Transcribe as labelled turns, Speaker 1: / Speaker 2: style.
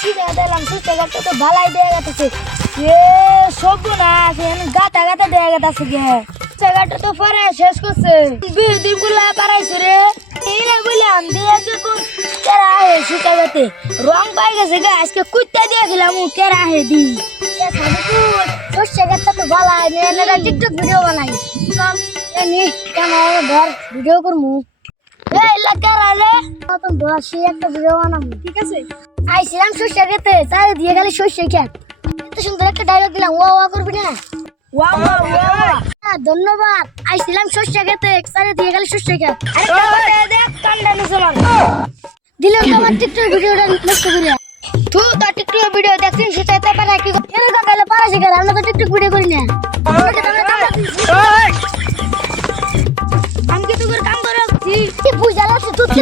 Speaker 1: সিধা দিলাম সুস্থ গাছটা তো ভালাই দেয়া গেছে এ সব না গাতা গাতা দেয়া গেছে গে। জায়গাটা তো পরে শেষ করছে। বিদ্যুৎ গুলা পারাইছে রে। এই না বললাম দিয়ে দেবো, কেরা হে সুতা গাতে রং পাই গেছে গে, আজকে কুত্তা দিয়ে গেলাম ও কেরা হে দি? সর্ষে গাছটা তো ভালাই নে টিকটক ভিডিও বানাই চল এনি কেমন ধর, ভিডিও করমু। এই এলাকার আলে নতুন দশি একটা ভিডিও বানাবো ঠিক আছে। আইছিলাম সর্ষে খেতে চাই দিয়ে গেলে সর্ষে খেত। এত সুন্দর একটা ডায়লগ দিলাম ওয়া ওয়া করবি না? ওয়া ওয়া ওয়া ধন্যবাদ। আইছিলাম সর্ষে খেতে চাই দিয়ে গেলে সর্ষে খেত। দেখ কান্ডা নিছে মার দিলে তো আমার টিকটক ভিডিওটা নষ্ট করে তু তো টিকটক ভিডিও দেখছিস সেটা তো পারা কি এরকম গেলে পারা শিখে আমরা তো টিকটক ভিডিও করি না। আমি কি তোর কাম করে কি বুঝা লাগছে তুই কি